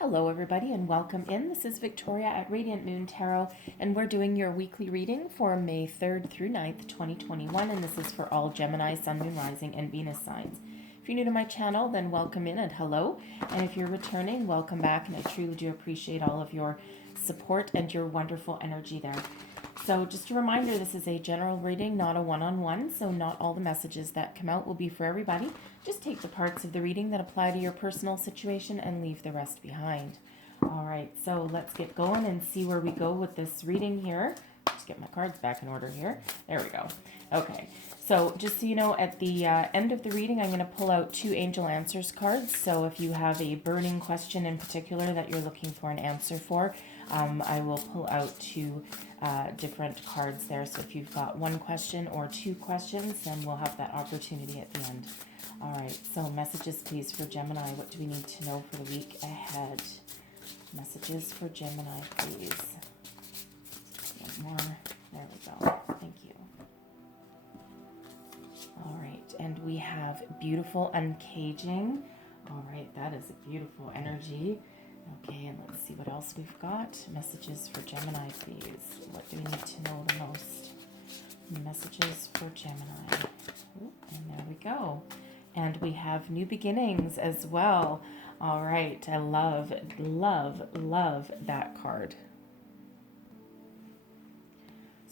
Hello everybody and welcome in. This is Victoria at Radiant Moon Tarot and we're doing your weekly reading for May 3rd through 9th, 2021, and this is for all Gemini, Sun, Moon, Rising, and Venus signs. If you're new to my channel, then welcome in and hello, and if you're returning, welcome back, and I truly do appreciate all of your support and your wonderful energy there. So just a reminder, this is a general reading, not a one-on-one, so not all the messages that come out will be for everybody. Just take the parts of the reading that apply to your personal situation and leave the rest behind. All right, so let's get going and see where we go with this reading here. Just get my cards back in order here. There we go. Okay, so just so you know, at the end of the reading, I'm going to pull out 2 Angel Answers cards. So if you have a burning question in particular that you're looking for an answer for, I will pull out 2 different cards there. So if you've got 1 question or 2 questions, then we'll have that opportunity at the end. All right, so messages please for Gemini. What do we need to know for the week ahead? Messages for Gemini, please. One more. There we go. Thank you. All right, and we have beautiful uncaging. All right, that is a beautiful energy. Okay, and let's see what else we've got. Messages for Gemini, please. What do we need to know the most? Messages for Gemini. Ooh, and there we go. And we have new beginnings as well. All right, I love, love, love that card.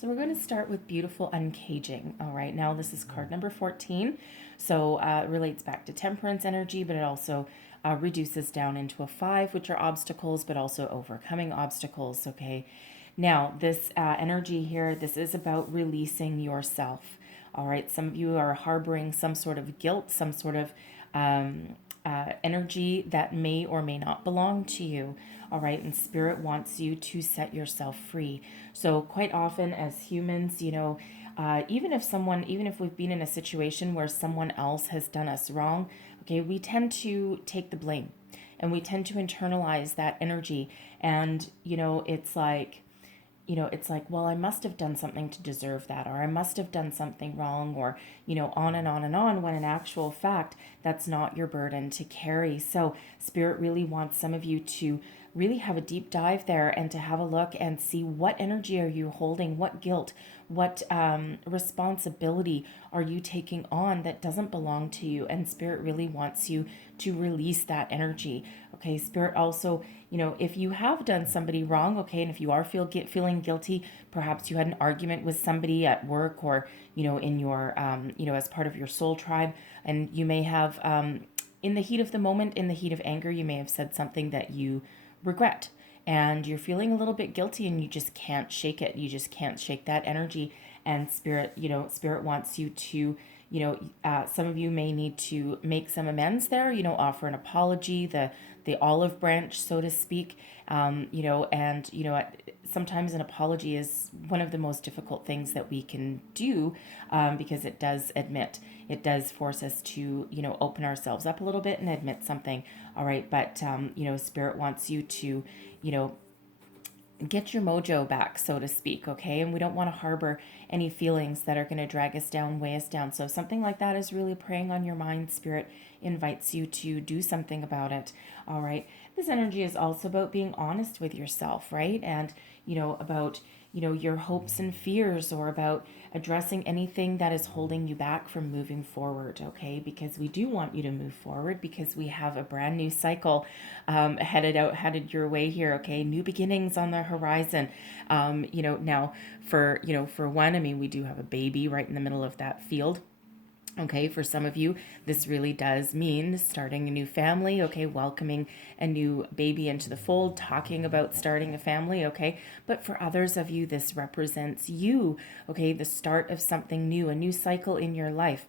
So we're going to start with beautiful uncaging. All right, now this is card number 14. So it relates back to temperance energy, but it also reduces down into a 5, which are obstacles, but also overcoming obstacles. Okay, now this energy here, this is about releasing yourself. All right, some of you are harboring some sort of guilt, some sort of energy that may or may not belong to you. All right, and Spirit wants you to set yourself free. So quite often as humans, you know, even if we've been in a situation where someone else has done us wrong, okay, we tend to take the blame and we tend to internalize that energy. And, you know, it's like, well, I must have done something to deserve that, or I must have done something wrong, or, you know, on and on and on, when in actual fact, that's not your burden to carry. So Spirit really wants some of you to really have a deep dive there and to have a look and see what energy are you holding, what guilt, what responsibility are you taking on that doesn't belong to you. And Spirit really wants you to release that energy. Okay, Spirit also, you know, if you have done somebody wrong, okay, and if you are feeling guilty, perhaps you had an argument with somebody at work, or, you know, in your, you know, as part of your soul tribe, and you may have, in the heat of the moment, in the heat of anger, you may have said something that you regret, and you're feeling a little bit guilty and you just can't shake it. You just can't shake that energy. And Spirit, you know, Spirit wants you to, you know, some of you may need to make some amends there, you know, offer an apology, the olive branch, so to speak, you know, and, you know, sometimes an apology is one of the most difficult things that we can do, because it does force us to, you know, open ourselves up a little bit and admit something. All right, but, you know, Spirit wants you to, you know, get your mojo back, so to speak, okay? And we don't want to harbor any feelings that are going to drag us down, weigh us down. So if something like that is really preying on your mind, Spirit invites you to do something about it. All right, this energy is also about being honest with yourself, right? And, you know, about, you know, your hopes and fears, or about addressing anything that is holding you back from moving forward, okay? Because we do want you to move forward, because we have a brand new cycle headed your way here, okay? New beginnings on the horizon. You know, now for one, I mean, we do have a baby right in the middle of that field. Okay, for some of you, this really does mean starting a new family, okay, welcoming a new baby into the fold, talking about starting a family, okay? But for others of you, this represents you, okay, the start of something new, a new cycle in your life.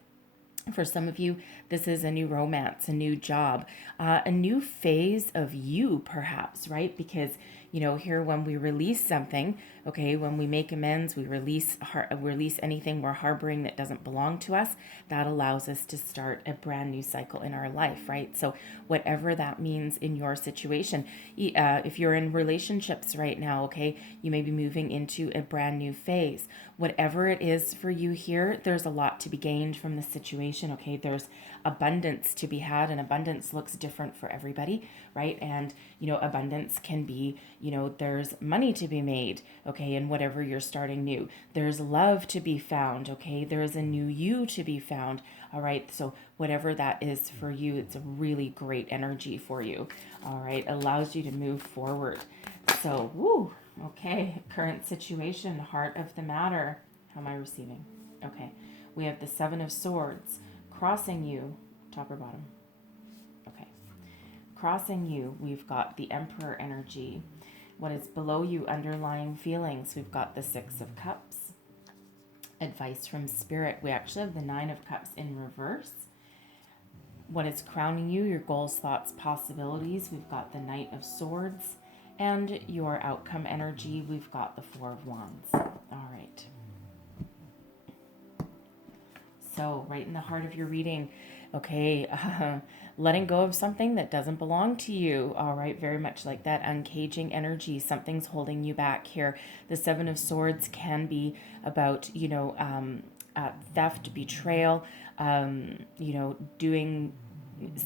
For some of you, this is a new romance, a new job, a new phase of you, perhaps, right? Because, you know, here when we release something, okay, when we make amends, we release anything we're harboring that doesn't belong to us. That allows us to start a brand new cycle in our life, right? So whatever that means in your situation, if you're in relationships right now, okay, you may be moving into a brand new phase. Whatever it is for you here, there's a lot to be gained from the situation, okay? There's abundance to be had, and abundance looks different for everybody, right? And, abundance can be, there's money to be made, okay, in whatever you're starting new. There's love to be found, okay? There is a new you to be found, all right? So whatever that is for you, it's a really great energy for you, all right? Allows you to move forward. So, woo, okay, current situation, heart of the matter. How am I receiving? Okay, we have the Seven of Swords crossing you, top or bottom? Okay, crossing you, we've got the Emperor energy. What is below you, underlying feelings, we've got the Six of Cups. Advice from Spirit, we actually have the Nine of Cups in reverse. What is crowning you, your goals, thoughts, possibilities, we've got the Knight of Swords. And your outcome energy, we've got the Four of Wands. All right. So right in the heart of your reading, okay, letting go of something that doesn't belong to you. All right, very much like that uncaging energy. Something's holding you back here. The Seven of Swords can be about, theft, betrayal, doing,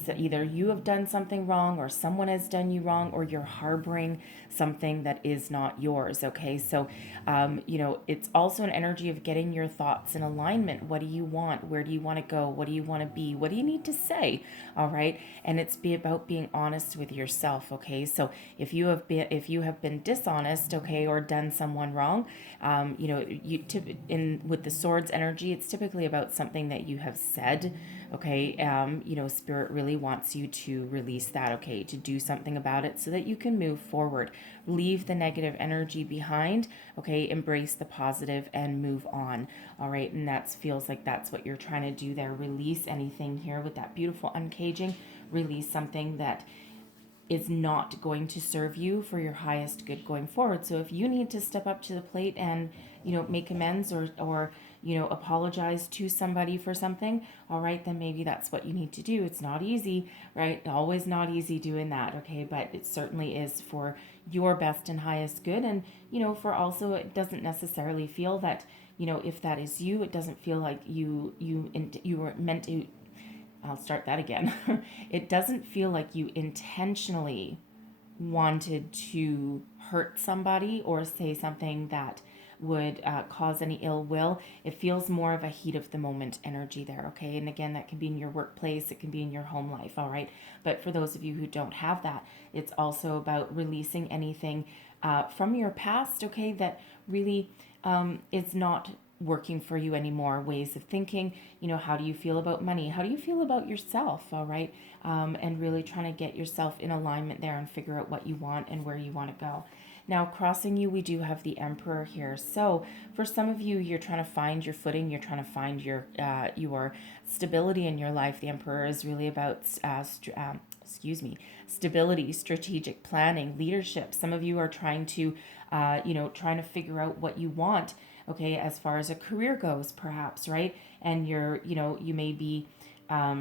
so either you have done something wrong or someone has done you wrong, or you're harboring something that is not yours. Okay, so it's also an energy of getting your thoughts in alignment. What do you want? Where do you want to go? What do you want to be? What do you need to say? All right, and it's about being honest with yourself. Okay, so if you have been dishonest, okay, or done someone wrong, with the Swords energy, it's typically about something that you have said. Okay, Spirit really wants you to release that, okay, to do something about it so that you can move forward. Leave the negative energy behind, okay, embrace the positive and move on, all right? And that feels like that's what you're trying to do there. Release anything here with that beautiful uncaging. Release something that is not going to serve you for your highest good going forward. So if you need to step up to the plate and, make amends or apologize to somebody for something, all right, then maybe that's what you need to do. It's not easy, right? Always not easy doing that, okay? But it certainly is for your best and highest good. And, for also, it doesn't necessarily feel that, if that is you, it doesn't feel like you were meant to. I'll start that again. It doesn't feel like you intentionally wanted to hurt somebody or say something that would cause any ill will. It feels more of a heat of the moment energy there, okay? And again, that can be in your workplace, it can be in your home life, all right? But for those of you who don't have that, it's also about releasing anything from your past, okay, that really is not working for you anymore. Ways of thinking, how do you feel about money? How do you feel about yourself? All right. And really trying to get yourself in alignment there and figure out what you want and where you want to go. Now, crossing you, we do have the Emperor here. So for some of you, you're trying to find your footing. You're trying to find your stability in your life. The Emperor is really about stability, strategic planning, leadership. Some of you are trying to figure out what you want, okay, as far as a career goes, perhaps, right? And you may be a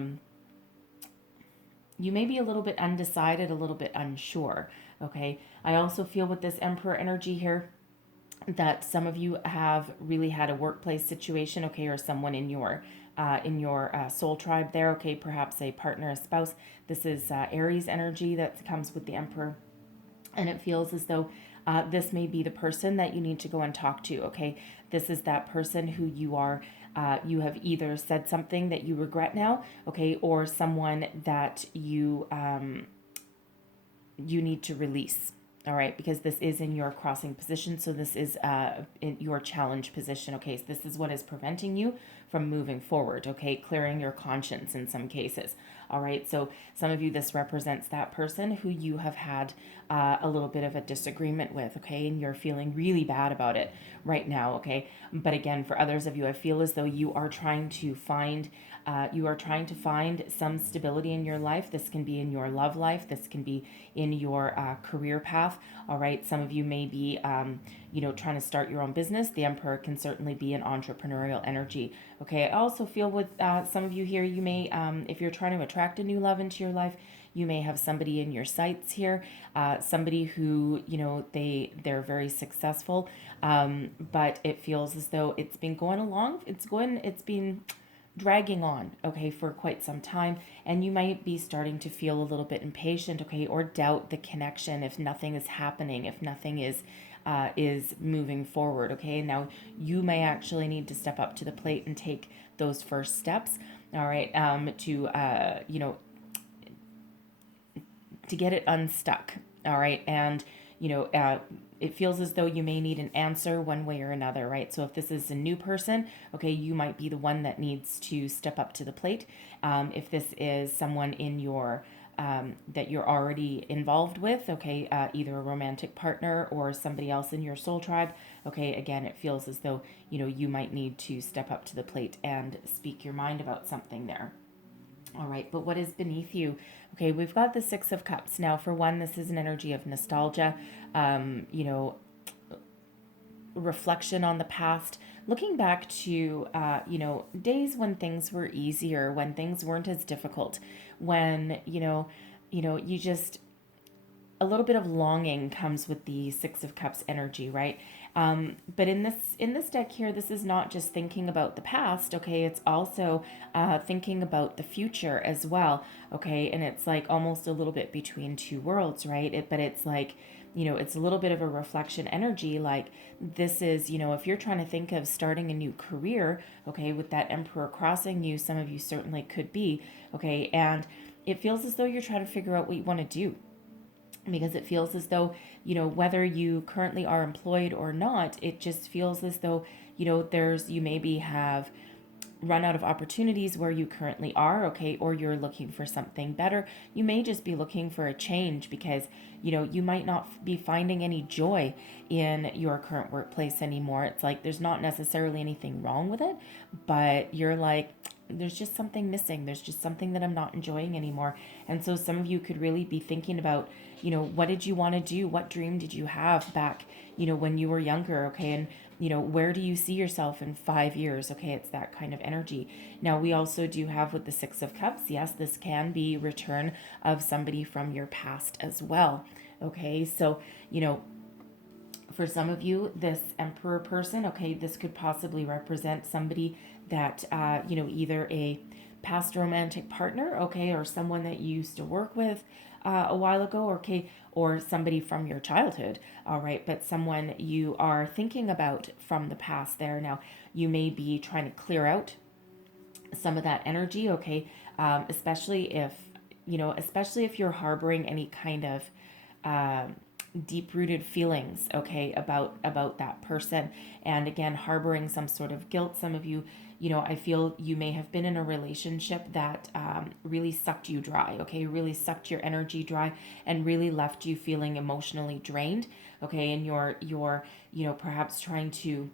little bit undecided, a little bit unsure, okay? I also feel with this Emperor energy here that some of you have really had a workplace situation, okay, or someone in your soul tribe there, okay, perhaps a partner, a spouse. This is Aries energy that comes with the Emperor, and it feels as though this may be the person that you need to go and talk to, okay? This is that person who you have either said something that you regret now, okay, or someone that you need to release, all right, because this is in your crossing position. So this is in your challenge position, okay? So this is what is preventing you from moving forward, okay? Clearing your conscience in some cases, all right? So some of you, this represents that person who you have had a little bit of a disagreement with, okay? And you're feeling really bad about it right now, okay? But again, for others of you, I feel as though you are trying to find some stability in your life. This can be in your love life. This can be in your career path. All right. Some of you may be, trying to start your own business. The Emperor can certainly be an entrepreneurial energy. Okay. I also feel with some of you here, you may, if you're trying to attract a new love into your life, you may have somebody in your sights here, somebody who, they're very successful, but it feels as though it's been going along. It's been dragging on, okay, for quite some time, and you might be starting to feel a little bit impatient, okay, or doubt the connection if nothing is happening, if nothing is moving forward, okay. Now you may actually need to step up to the plate and take those first steps, all right, to to get it unstuck, all right, and it feels as though you may need an answer one way or another, right? So if this is a new person, okay, you might be the one that needs to step up to the plate. If this is someone in your that you're already involved with, okay, either a romantic partner or somebody else in your soul tribe, okay, again, it feels as though, you might need to step up to the plate and speak your mind about something there. All right, but what is beneath you? Okay, we've got the Six of Cups. Now, for one, this is an energy of nostalgia, reflection on the past, looking back to, days when things were easier, when things weren't as difficult, when, you just, a little bit of longing comes with the Six of Cups energy, right? But in this deck here, this is not just thinking about the past, okay? It's also thinking about the future as well, okay? And it's like almost a little bit between two worlds, right? But it's like, it's a little bit of a reflection energy. Like this is, if you're trying to think of starting a new career, okay, with that Emperor crossing you, some of you certainly could be, okay? And it feels as though you're trying to figure out what you want to do, because it feels as though, whether you currently are employed or not, it just feels as though, you maybe have run out of opportunities where you currently are, okay, or you're looking for something better. You may just be looking for a change because, you might not be finding any joy in your current workplace anymore. It's like there's not necessarily anything wrong with it, but you're like, there's just something missing. There's just something that I'm not enjoying anymore. And so some of you could really be thinking about, what did you want to do? What dream did you have back, when you were younger? Okay. And, where do you see yourself in 5 years? Okay. It's that kind of energy. Now, we also do have with the Six of Cups. Yes, this can be return of somebody from your past as well. Okay. So, for some of you, this Emperor person, okay, this could possibly represent somebody that, either a past romantic partner, okay, or someone that you used to work with a while ago, okay, or somebody from your childhood, all right, but someone you are thinking about from the past there. Now, you may be trying to clear out some of that energy, okay, especially if you're harboring any kind of deep-rooted feelings, okay, about that person, and again harboring some sort of guilt. Some of you, I feel you may have been in a relationship that really sucked you dry, okay, really sucked your energy dry and really left you feeling emotionally drained, okay, and you're perhaps trying to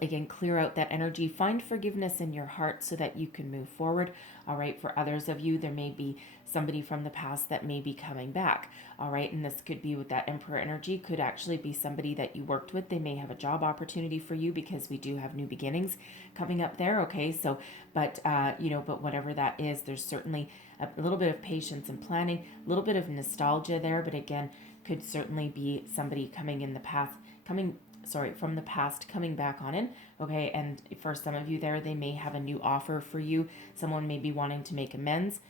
again, clear out that energy, find forgiveness in your heart so that you can move forward. All right. For others of you, there may be somebody from the past that may be coming back. All right. And this could be with that Emperor energy, could actually be somebody that you worked with. They may have a job opportunity for you because we do have new beginnings coming up there. Okay. So, but whatever that is, there's certainly a little bit of patience and planning, a little bit of nostalgia there. But again, could certainly be somebody coming in the past, from the past coming back on in, okay? And for some of you there, they may have a new offer for you. Someone may be wanting to make amends.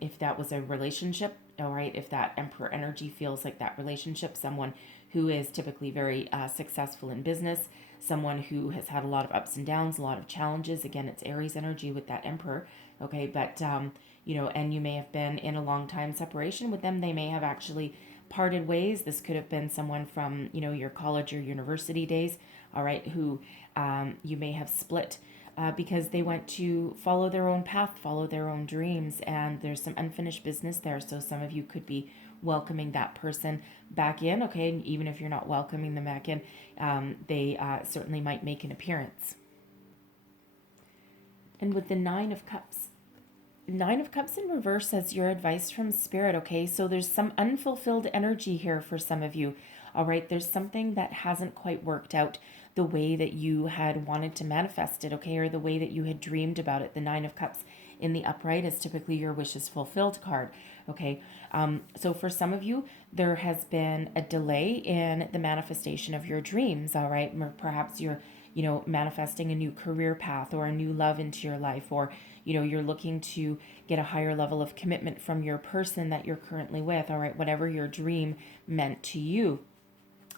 If that was a relationship, all right, if that Emperor energy feels like that relationship, someone who is typically very successful in business, someone who has had a lot of ups and downs, a lot of challenges. Again, it's Aries energy with that Emperor, okay? But, and you may have been in a long time separation with them. They may have actually parted ways. This could have been someone from, your college or university days, all right, who you may have split because they went to follow their own path, follow their own dreams, and there's some unfinished business there. So some of you could be welcoming that person back in, okay, and even if you're not welcoming them back in, they certainly might make an appearance. And with the Nine of Cups, Nine of Cups in reverse as your advice from Spirit, okay? So there's some unfulfilled energy here for some of you, all right? There's something that hasn't quite worked out the way that you had wanted to manifest it, okay? Or the way that you had dreamed about it. The Nine of Cups in the upright is typically your wishes fulfilled card, okay? So for some of you, there has been a delay in the manifestation of your dreams, all right? Or perhaps you're manifesting a new career path or a new love into your life, or, you're looking to get a higher level of commitment from your person that you're currently with, all right, whatever your dream meant to you.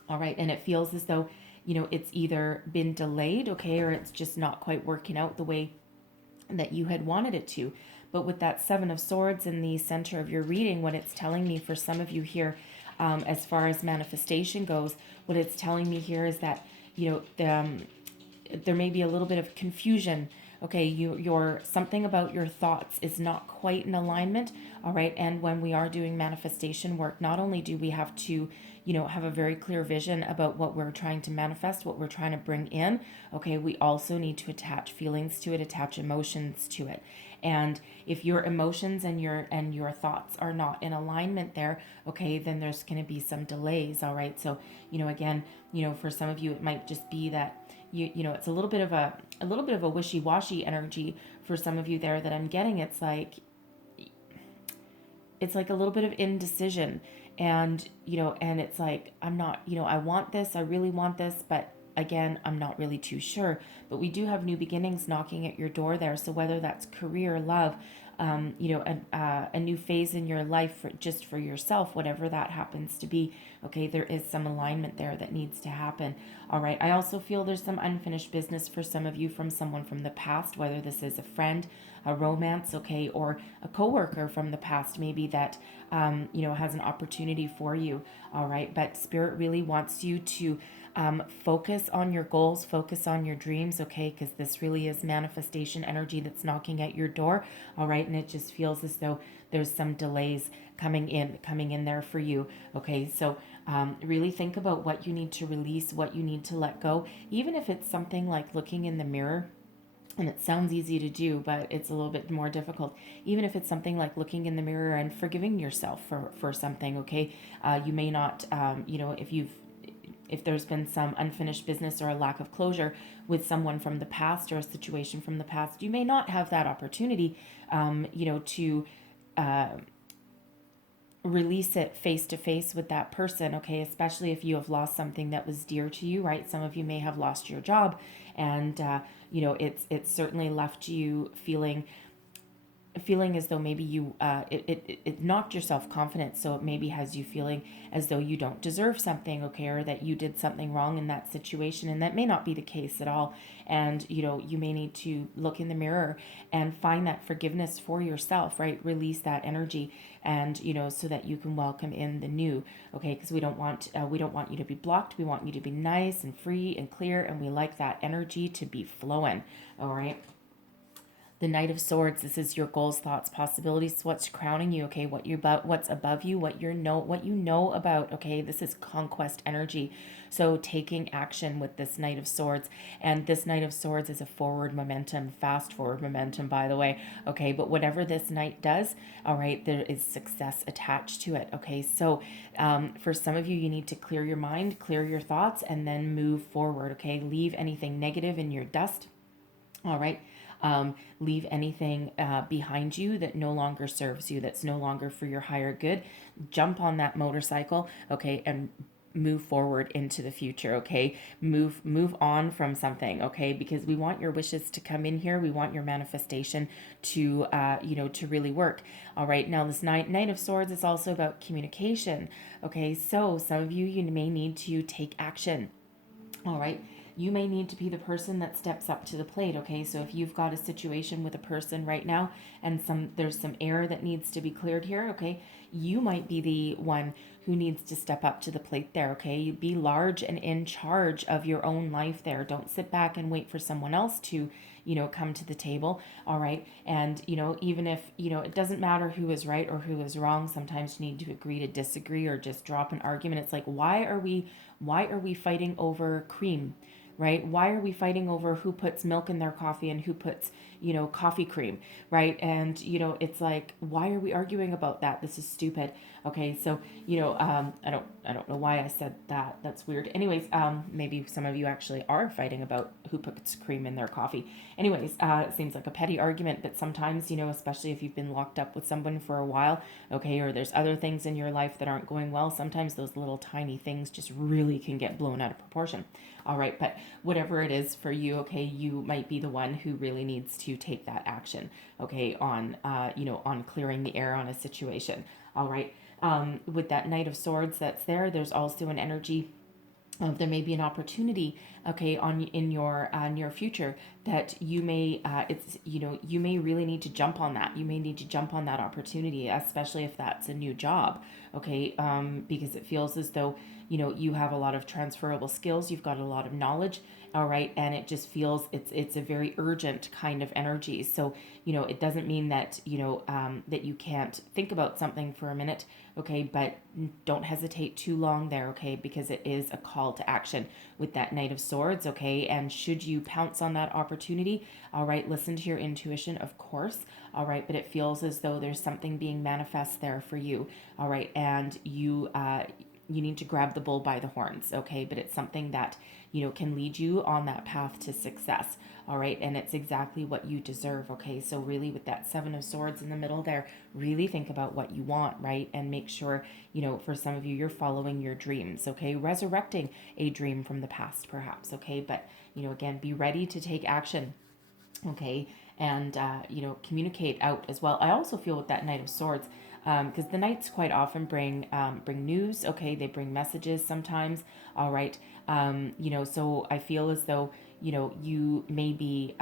All right. And it feels as though, it's either been delayed, okay, or it's just not quite working out the way that you had wanted it to. But with that Seven of Swords in the center of your reading, what it's telling me for some of you here, as far as manifestation goes, what it's telling me here is that, there may be a little bit of confusion. Okay, your something about your thoughts is not quite in alignment. All right, and when we are doing manifestation work, not only do we have to, have a very clear vision about what we're trying to manifest, what we're trying to bring in. Okay, we also need to attach feelings to it, attach emotions to it. And if your emotions and your thoughts are not in alignment there, okay, then there's going to be some delays. All right, so again, for some of you, it might just be that it's a little bit of a wishy-washy energy for some of you there that I'm getting. It's like a little bit of indecision, and and it's like, I'm not, I want this, I really want this, but again, I'm not really too sure. But we do have new beginnings knocking at your door there. So whether that's career, love, a new phase in your life just for yourself, whatever that happens to be, okay, there is some alignment there that needs to happen. All right. I also feel there's some unfinished business for some of you from someone from the past, whether this is a friend, a romance, okay, or a coworker from the past, maybe that, has an opportunity for you. All right. But Spirit really wants you to focus on your goals, focus on your dreams, okay? Because this really is manifestation energy that's knocking at your door, all right? And it just feels as though there's some delays coming in there for you, okay? So really think about what you need to release, what you need to let go, even if it's something like looking in the mirror. And it sounds easy to do, but it's a little bit more difficult. Even if it's something like looking in the mirror and forgiving yourself for something, okay? You may not, if there's been some unfinished business or a lack of closure with someone from the past or a situation from the past, you may not have that opportunity, to release it face to face with that person, okay? Especially if you have lost something that was dear to you, right? Some of you may have lost your job, and it's certainly left you feeling as though maybe you it knocked your self-confidence, so it maybe has you feeling as though you don't deserve something, okay, or that you did something wrong in that situation, and that may not be the case at all. And you may need to look in the mirror and find that forgiveness for yourself, right? Release that energy, and so that you can welcome in the new, okay? Because we don't want you to be blocked. We want you to be nice and free and clear, and we like that energy to be flowing. All right. The Knight of Swords, this is your goals, thoughts, possibilities, what's crowning you, okay, what's above you, what you know about, okay? This is conquest energy. So taking action with this Knight of Swords. And this Knight of Swords is a forward momentum, fast forward momentum, by the way, okay? But whatever this knight does, all right, there is success attached to it, okay? So for some of you, you need to clear your mind, clear your thoughts, and then move forward, okay? Leave anything negative in your dust, all right? Leave anything behind you that no longer serves you, that's no longer for your higher good. Jump on that motorcycle, okay, and move forward into the future, okay? Move on from something, okay? Because we want your wishes to come in here. We want your manifestation to to really work. All right. Now this Knight of Swords is also about communication, okay? So some of you may need to take action. All right. You may need to be the person that steps up to the plate, okay? So if you've got a situation with a person right now and there's some air that needs to be cleared here, okay? You might be the one who needs to step up to the plate there, okay? You be large and in charge of your own life there. Don't sit back and wait for someone else to, come to the table, all right? And, even if, it doesn't matter who is right or who is wrong, sometimes you need to agree to disagree or just drop an argument. It's like, why are we fighting over cream? Right? Why are we fighting over who puts milk in their coffee and who puts, coffee cream, right? And, it's like, why are we arguing about that? This is stupid. Okay. So, I don't know why I said that. That's weird. Anyways, maybe some of you actually are fighting about who puts cream in their coffee. Anyways, it seems like a petty argument, but sometimes, especially if you've been locked up with someone for a while, okay, or there's other things in your life that aren't going well, sometimes those little tiny things just really can get blown out of proportion. All right, but whatever it is for you, okay, you might be the one who really needs to take that action, okay, on, on clearing the air on a situation. All right. With that Knight of Swords that's there, there's also an energy there may be an opportunity, okay, on in your near future that you may you may really need to jump on that. You may need to jump on that opportunity, especially if that's a new job, okay, because it feels as though you have a lot of transferable skills, you've got a lot of knowledge, all right, and it just feels it's a very urgent kind of energy. So it doesn't mean that that you can't think about something for a minute, okay, but don't hesitate too long there, okay, because it is a call to action with that Knight of Swords, okay, and should you pounce on that opportunity, all right, listen to your intuition, of course, all right, but it feels as though there's something being manifest there for you, all right, and you need to grab the bull by the horns, okay, but it's something that can lead you on that path to success, all right, and it's exactly what you deserve, okay, so really with that Seven of Swords in the middle there, really think about what you want, right, and make sure for some of you, you're following your dreams, okay, resurrecting a dream from the past perhaps, okay, but again, be ready to take action, okay, and communicate out as well. I also feel with that Knight of Swords, because the knights quite often bring news, okay, they bring messages sometimes, all right, so I feel as though you may be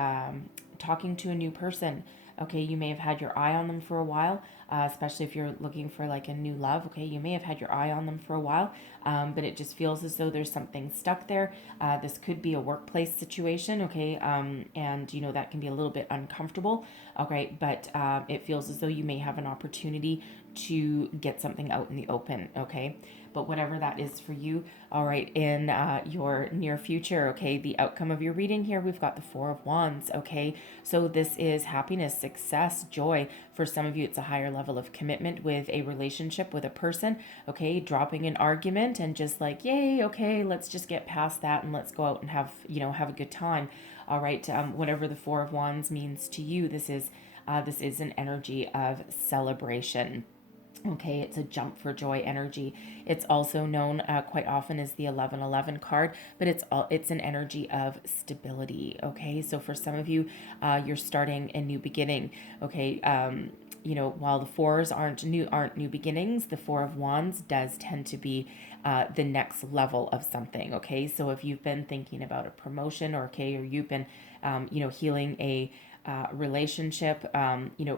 talking to a new person, okay, you may have had your eye on them for a while, especially if you're looking for like a new love, okay, you may have had your eye on them for a while, but it just feels as though there's something stuck there. This could be a workplace situation, okay, and that can be a little bit uncomfortable, okay, but it feels as though you may have an opportunity to get something out in the open, okay, but whatever that is for you, all right, in your near future, okay, the outcome of your reading here, we've got the Four of Wands, okay, so this is happiness, success, joy. For some of you, it's a higher level of commitment with a relationship with a person, okay, dropping an argument and just like, yay, okay, let's just get past that and let's go out and have a good time, all right, whatever the Four of Wands means to you, this is an energy of celebration. Okay, it's a jump for joy energy. It's also known quite often as the 1111 card, but it's an energy of stability. Okay, so for some of you, you're starting a new beginning. Okay, while the fours aren't new beginnings, the Four of Wands does tend to be the next level of something. Okay, so if you've been thinking about a promotion, or you've been healing a relationship,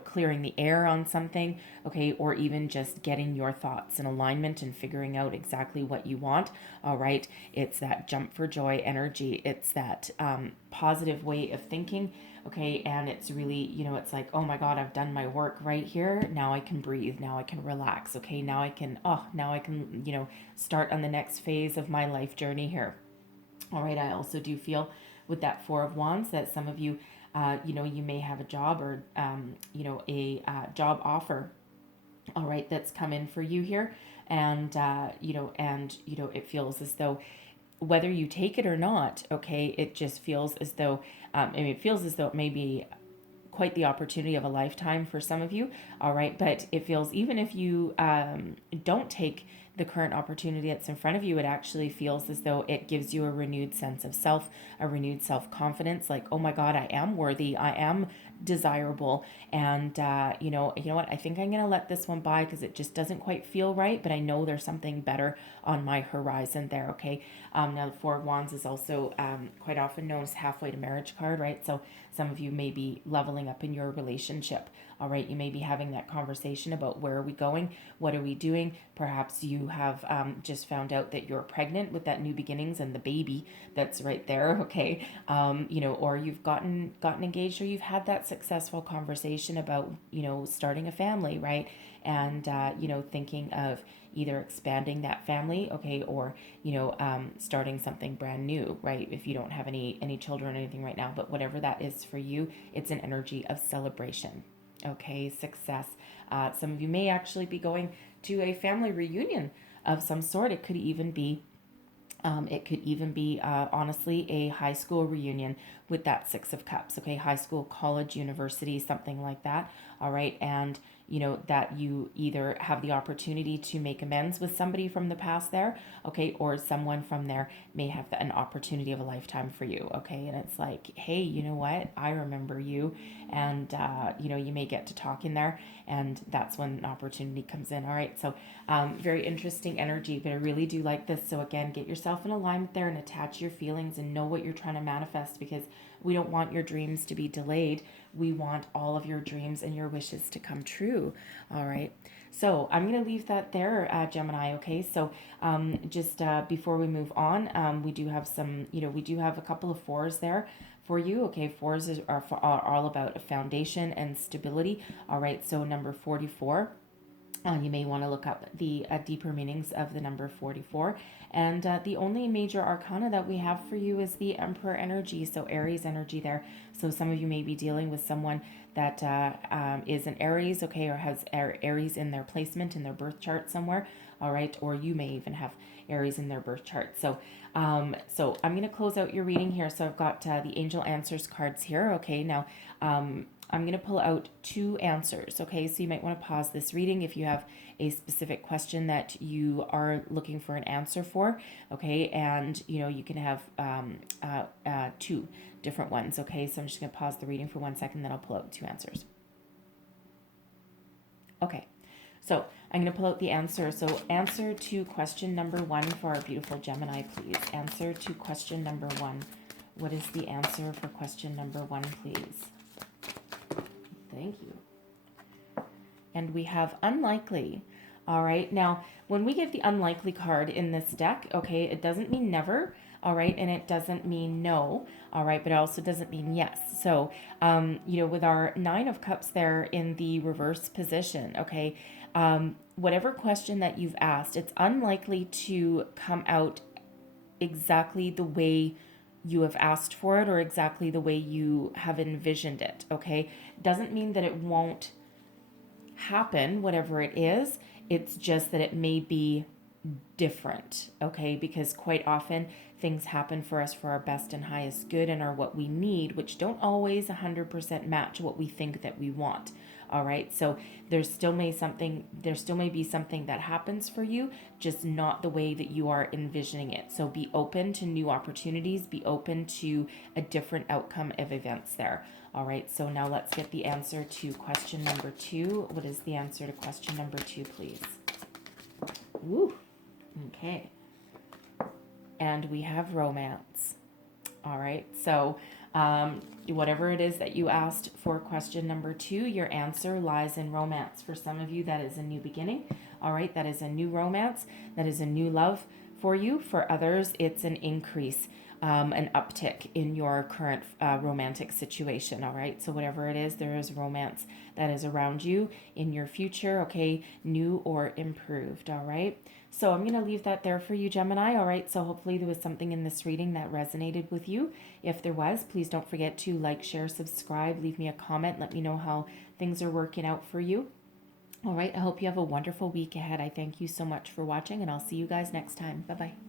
clearing the air on something, okay, or even just getting your thoughts in alignment and figuring out exactly what you want, all right, it's that jump for joy energy. It's that positive way of thinking, okay, and it's really, it's like, oh my God, I've done my work right here. Now I can breathe. Now I can relax. Okay, now I can, start on the next phase of my life journey here. All right, I also do feel with that Four of Wands that some of you, you may have a job or, a job offer, all right, that's come in for you here. And, it feels as though whether you take it or not, okay, it just feels as though, it feels as though it may be quite the opportunity of a lifetime for some of you, all right, but it feels even if you don't take the current opportunity that's in front of you, it actually feels as though it gives you a renewed sense of self, a renewed self-confidence, like, oh my God, I am worthy, I am desirable, and you know what, I think I'm gonna let this one by because it just doesn't quite feel right, but I know there's something better on my horizon there, okay. Now the Four of Wands is also quite often known as halfway to marriage card, right? So some of you may be leveling up in your relationship, all right, you may be having that conversation about where are we going, what are we doing, perhaps you have just found out that you're pregnant with that new beginnings and the baby that's right there, okay, or you've gotten engaged, or you've had that successful conversation about starting a family, right, and thinking of either expanding that family, okay, or starting something brand new, right, if you don't have any children or anything right now, but whatever that is for you, it's an energy of celebration. Okay, success. Some of you may actually be going to a family reunion of some sort. It could even be honestly a high school reunion with that Six of Cups. Okay, high school, college, university, something like that. All right, and you know, that you either have the opportunity to make amends with somebody from the past there, okay, or someone from there may have an opportunity of a lifetime for you, okay? And it's like, hey, you know what? I remember you, and you know, you may get to talk in there, and that's when an opportunity comes in. All right, so very interesting energy, but I really do like this. So again, get yourself in alignment there and attach your feelings and know what you're trying to manifest, because we don't want your dreams to be delayed. We want all of your dreams and your wishes to come true. All right. So I'm going to leave that there, Gemini. Okay. So just before we move on, we do have some, you know, we do have a couple of fours there for you. Okay. Fours are all about a foundation and stability. All right. So number 44. You may want to look up the deeper meanings of the number 44. And the only major arcana that we have for you is the Emperor energy, so Aries energy there. So some of you may be dealing with someone that is an Aries, okay, or has Aries in their placement in their birth chart somewhere, all right, or you may even have Aries in their birth chart. So so I'm going to close out your reading here. So I've got the Angel Answers cards here, okay. Now I'm going to pull out 2 answers, okay? So you might want to pause this reading if you have a specific question that you are looking for an answer for, okay? And, you know, you can have 2 different ones, okay? So I'm just going to pause the reading for 1 second, then I'll pull out 2 answers. Okay, so I'm going to pull out the answer. So answer to question number 1 for our beautiful Gemini, please. Answer to question number 1. What is the answer for question number 1, please? Thank you. And we have unlikely. All right. Now, when we get the unlikely card in this deck, okay, it doesn't mean never. All right. And it doesn't mean no. All right. But it also doesn't mean yes. So, you know, with our 9 of Cups there in the reverse position, okay, whatever question that you've asked, it's unlikely to come out exactly the way you have asked for it or exactly the way you have envisioned it, okay? Doesn't mean that it won't happen, whatever it is. It's just that it may be different, okay? Because quite often things happen for us for our best and highest good and are what we need, which don't always 100% match what we think that we want. All right, so there still may be something that happens for you, just not the way that you are envisioning it. So be open to new opportunities, be open to a different outcome of events there. All right, so now let's get the answer to question number 2. What is the answer to question number 2, please? Woo. Okay. And we have romance. All right, so whatever it is that you asked for question number 2, your answer lies in romance. For some of you, that is a new beginning. All right, that is a new romance. That is a new love for you. For others, it's an increase, an uptick in your current romantic situation. All right, so whatever it is, there is romance that is around you in your future, okay, new or improved. All right, so I'm going to leave that there for you, Gemini. All right, so hopefully there was something in this reading that resonated with you. If there was, please don't forget to like, share, subscribe, leave me a comment, let me know how things are working out for you. All right, I hope you have a wonderful week ahead. I thank you so much for watching, and I'll see you guys next time. Bye-bye.